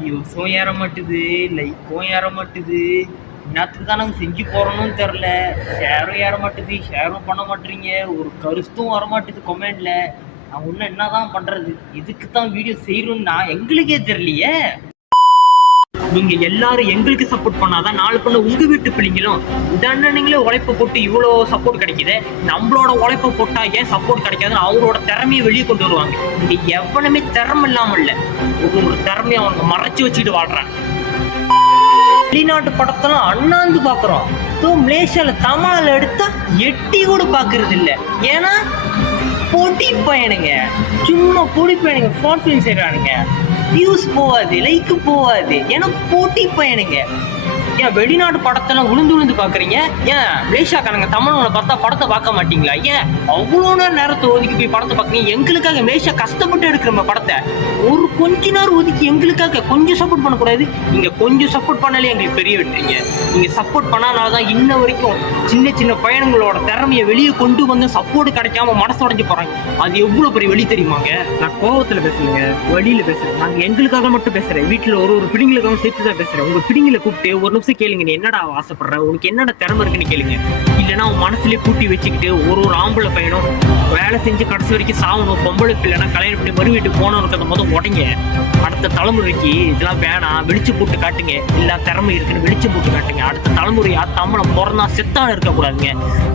வியூஸும் ஏற மாட்டுது, லைக்கும் ஏற மாட்டுது. என்னத்துக்கு தான் நாங்கள் செஞ்சு போகிறோன்னு தெரில. ஷேரும் ஏற மாட்டுது, ஷேரும் பண்ண மாட்டேறீங்க. ஒரு கருத்தும் வர மாட்டுது கொமெண்டில். நான் இன்னும் என்ன தான் பண்ணுறது? இதுக்கு தான் வீடியோ செய்கிறோன்னா எங்களுக்கே தெரியலையே. நீங்கள் எல்லாரும் எங்களுக்கு சப்போர்ட் பண்ணாதான் நாலு பண்ண உங்கள் வீட்டு பிள்ளைங்களும் நீங்களே உழைப்பை போட்டு இவ்வளோ சப்போர்ட் கிடைக்குது, நம்மளோட உழைப்பை போட்டால் ஏன் சப்போர்ட் கிடைக்காதுன்னு அவங்களோட திறமையை வெளியே கொண்டு வருவாங்க. இங்கே எவனுமே திறமை இல்லாமல் இல்லை, ஒரு திறமையை அவங்க மறைச்சி வச்சுக்கிட்டு வாழ்றாங்க. வெளிநாட்டு படத்தெல்லாம் அண்ணாந்து பார்க்குறோம். மலேசியாவில் தமிழில் எடுத்தா எட்டி கூட பார்க்கறது இல்லை. ஏன்னா பொடி பையனுங்க, சும்மா பொடி பையனுங்க ஷார்ட் ஃபிலிம் செய்கிறானுங்க. வியூஸ் போகாது, லைக்கு போகாது. ஏன்னா போட்டி பையனுங்க. ஏன் வெளிநாட்டு படத்தெல்லாம் உளுந்து பார்க்குறீங்க? ஏன் மலேசியாக்காரங்க தமிழனை பார்த்தா படத்தை பார்க்க மாட்டீங்களா? ஏன் அவ்வளோ நேரத்தை ஒதுக்கி போய் படத்தை பார்க்குறீங்க? எங்களுக்காக மலேசியா கஷ்டப்பட்டு எடுக்கிற படத்தை ஒரு கொஞ்ச நேரம் ஒதுக்கி எங்களுக்காக கொஞ்சம் சப்போர்ட் பண்ணக்கூடாது? நீங்கள் கொஞ்சம் சப்போர்ட் பண்ணாலே எங்களுக்கு பெரிய வெட்டுறீங்க. நீங்கள் சப்போர்ட் பண்ணானால தான் இன்ன வரைக்கும் சின்ன சின்ன பையனுங்களோட திறமையை வெளியே கொண்டு வந்து சப்போர்ட் கிடைக்காம மனசு உடஞ்சி போகிறாங்க. அது எவ்வளோ பெரிய வெளி தெரியுமாங்க? நான் கோவத்தில் பேசுறேங்க, வழியில் பேசுகிறேன். நாங்கள் எங்களுக்காக மட்டும் பேசுகிறேன். வீட்டில் ஒரு பிடிங்களுக்காக சேர்த்து தான் பேசுகிறேன். உங்கள் பிடிங்களை கூப்பிட்டு ஒரு நிமிஷம் கேளுங்க, நீ என்னடா ஆசைப்படுற, உனக்கு என்னடா திறமை இருக்குன்னு கேளுங்க. இல்லைன்னா அவன் மனசுலேயே கூட்டி வச்சுக்கிட்டு ஒரு ஆம்பளை பையனும் வேலை செஞ்சு கடைசி வரைக்கும் சாகணும், பொம்பளை பிள்ளைனா கல்யாணம் பண்ணி மறு வீட்டுக்கு போனவனுக்கு அந்த முதல் உடைங்க. அடுத்த தலைமுறைக்கு இதெல்லாம் வேணாம், வெளிச்சு போட்டு காட்டுங்க. எல்லா திறமை இருக்குன்னு வெளிச்சம் போட்டு காட்டுங்க. அடுத்த தலைமுறையா தமிழை பிறந்தா செத்தானு இருக்கக்கூடாதுங்க.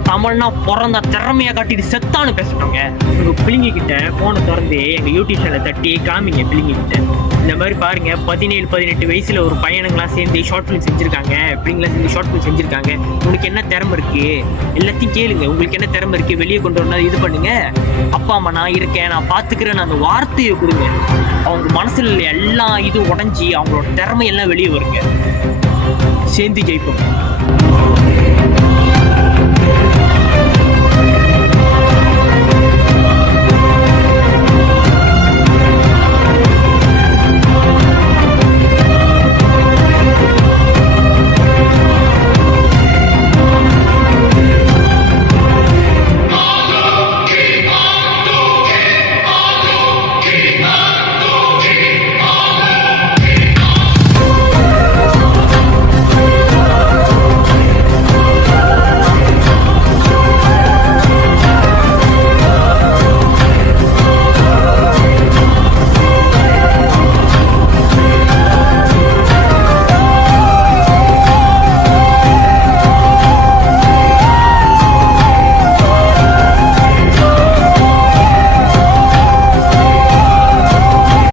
தமிழ்னா பிறந்தா திறமையா காட்டிட்டு செத்தானு பேசணுங்க. உங்க பிள்ளைங்க கிட்ட போனை திறந்து எங்க யூடியூப் சேனலை தட்டி காமிங்க. பிள்ளைங்க கிட்ட இந்த மாதிரி பாருங்க, 17-18 வயசுல ஒரு பையனுங்களாம் சேர்ந்து ஷார்ட் ஃபிலிம் செஞ்சிருக்காங்க. பிள்ளைங்களாம் சேர்ந்து ஷார்ட் ஃபிலிம் செஞ்சிருக்காங்க. உனக்கு என்ன திறமை இருக்கு எல்லாத்தையும் கேளுங்க. உங்களுக்கு என்ன திறமை இருக்கு வெளியே கொண்டு வரணும், இது பண்ணுங்க. அப்பா அம்மா நான் இருக்கேன், நான் பாத்துக்கிறேன்னு அந்த வார்த்தையை கொடுங்க. அவங்க மனசுல எல்லாம் இது உடஞ்சி அவங்களோட திறமையெல்லாம் வெளியே வருங்க. சேர்ந்து ஜெயிப்போம்.